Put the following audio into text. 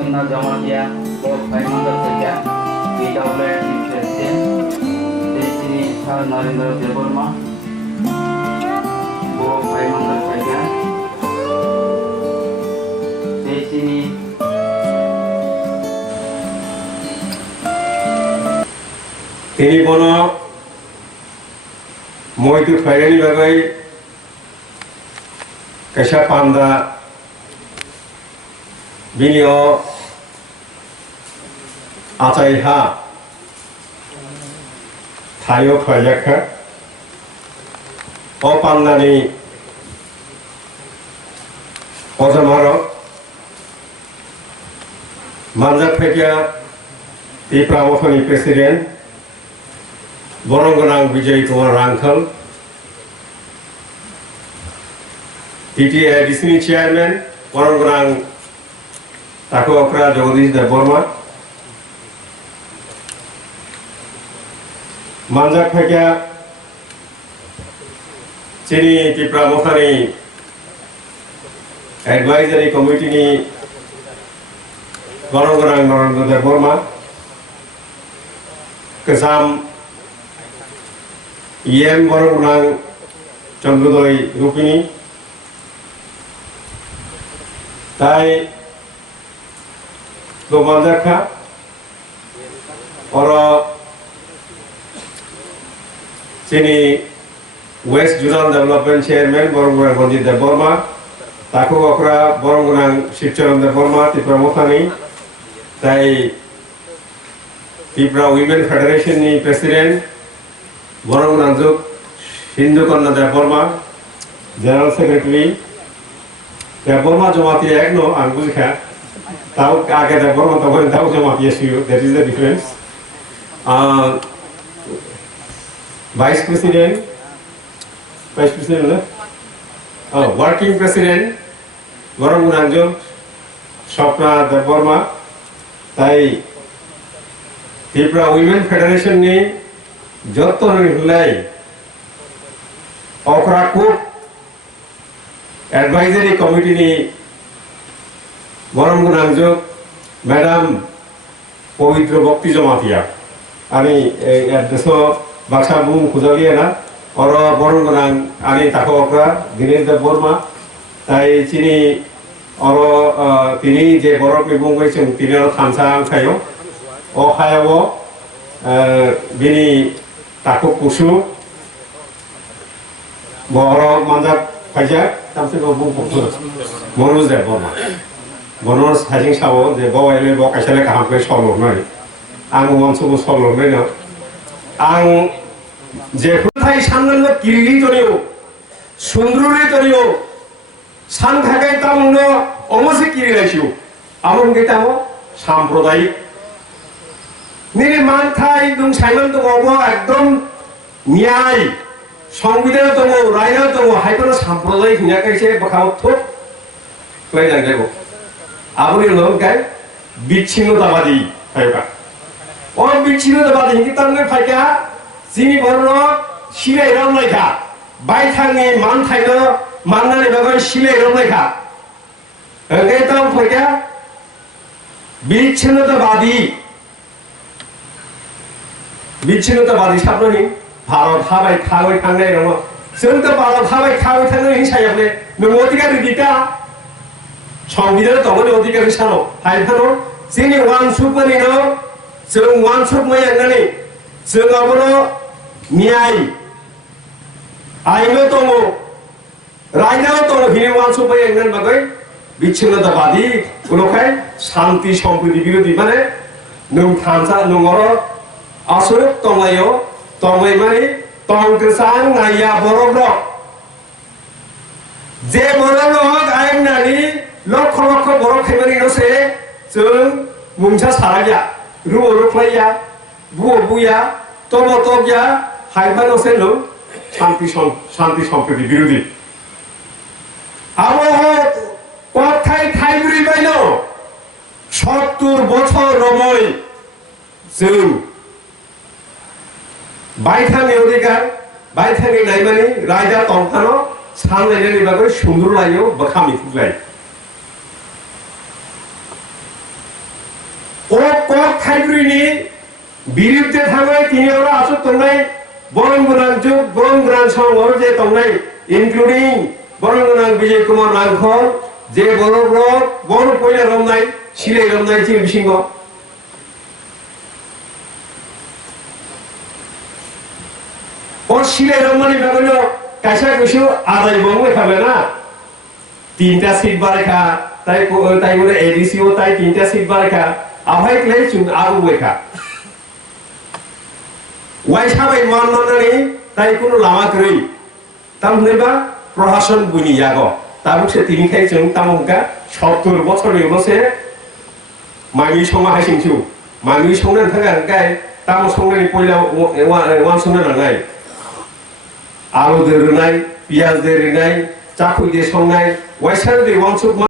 Sunnah Jamaatia for 500 seconds. We download the president. Destiny Sir Narendra Devarma for 500 seconds. Destiny তিনি কোনো মইতু finally বাগাই কেশা পান্দা বিনিও আচাইহা থাইও ফাইজাখা ও পান্দানি অজমার মানজাক ফেকিয়া Tripura president বরঙ্গনাং বিজয় Kumar Rangkhol টিটিআইডিসি chairman বরঙ্গনাং তাকু অকরা Jagadish Debbarma মানজাক ফেকিয়া চিনি Tripura মথানি advisory কমিটিনি বরঙ্গনাং Narendra Debbarma কেসাম EM বরঙ্গনাং চন্দ্রোদয় রূপিণী তাই গোমানজাখা और চিনি West zonal development chairman বরঙ্গনাং রঞ্জিত দেববর্মা তাকু অকরা বরঙ্গনাং শিবচরণ দেববর্মা ত্রিপুরা মথানি তাই Tripura women federation नि president বরঙ্গনাং Sindhu Kanya Debbarma general secretary Debbarma জমাতি এক নো আং বুঝিখা তাও আগে দেববর্মা তখন তাও জমাতি এসিও that is the difference vice president working president বরঙ্গনাং স্বপ্না দেববর্মা তাই ত্রিপুরা উইমেন ফেডারেশন नि যত হলাই অকরা কুক এডভাইজারি কমিটি नि বরঙ্গনাং ম্যাডাম পবিত্র ভক্তি জমাতিয়া আমি এড্রেস বাক্সা বুং খুঁজালিয়ে না অর বরঙ্গনাং আমি তাকে অকরা দীনেশ দেববর্মা তাই চিনি অর তিনি যে বরফ বুং হয়েছেন তিনি থানসা খাইও ও খায়াবো বিনি তাকু কুসু বড় মানজাক ফাইজা তামসে বুং পক্ষ মনোজ দেববর্মা মনোজ হাজিং সাবো যে বওয়াইলে ব কাইসালে কাহামকে সলনাই आं मनसुबो सलनाय ना आं जेफोरथाय साननांगो किरिरि तरियो सुंद्रुरि तरियो सान थाखाय तामनो अमसे किरिलायसियो आमन गेतामो साम्प्रदायिक निरे मानथाय दं साइमन दङबो एकदम न्याय संविधान दङ राय दङ हायफोर साम्प्रदायिक हिनाखायसे बखाव थुप लायनाय जागो आबुनि लंगाय बिच्छिन्नताबादी फायबा और बिच्छिन्नताबादी हिंदि तांगे फायका जिनि बरनो सिलाय रामलायखा बायथांनि मानथायनो माननानै बागै सिलाय रामलायखा ओंगे तां फायका बिच्छिन्नताबादी साबनानि भारत हाबाय थाबाय थांनाय दङ जोंथ' भारत हाबाय थाबाय थांनाय हिसाबै नों अधिकार दिता संविधान दङ अधिकार सानो हायफानो जोंनि वानसुकनिनो जों वानसुक मैयानानै जोंआबो न्याय आइनो दङ रायनो दङ हिनि वानसुक मैयानानै बागै बिच्छिन्नताबादी उनावहाय शांति सम्प्रीति बिरोधी माने नों थानसा नोंअर असुरक तंलायो तंलाय माने तंकृसां नाया बरब्र जे बरब्र आयनानि लक्ष लक्ष बर खायमानि नसे जों मुंसा साराया रुओ रुख्लाया बुओ बुया तब तबया हायबा नसे लो शांति सम्प्रीति बिरोधी आबो কথাই ঠাইগুড়ি বাইল 70 বছর রময় जों বাইথানি অধিকার বাইথানি নাইমানি রাজা তংখানো সানলাইনাनि बागै सुंदुर लायो बखामि फुगलाय ও কক থাইব্রিনি বিরুদ্ধে থাকায় তিনি ওরা আসত তংনাই বরংগনাং যুগ বরংগনাং সংঘর যে তংনাই ইনক্লুডিং বরংগনাং বিজয় কুমার নাংখল যে বড় ব্লক বড় পয়লা রমনাই সিলাই রমনাই চিং বিসিংহ ও সিলাই রমনানি বাগলো কাইসা কইসু আদাই বং লেখাবে না 3টা সিট বারেখা তাই তাই বলে এডিসিও তাই 3টা সিট বারেখা আহাই ক্লেই চুন আরো লেখা ওয়াই সাবাই মাননানি তাই কোনো লামা করি তামনেবা প্রশাসন বুনি যাগ তাবুকসে তিনি খাই চুন তামুকা 70 বছরের বসে মামি সমা হাসিংছু মামি সংনান থাকা গাय তাম সংনানি পয়লা ওয়ান সংনাन नाय आलु दोरनाय पियाज दोरनाय चाखुइ दे संनाय वाइसार दे वानसुक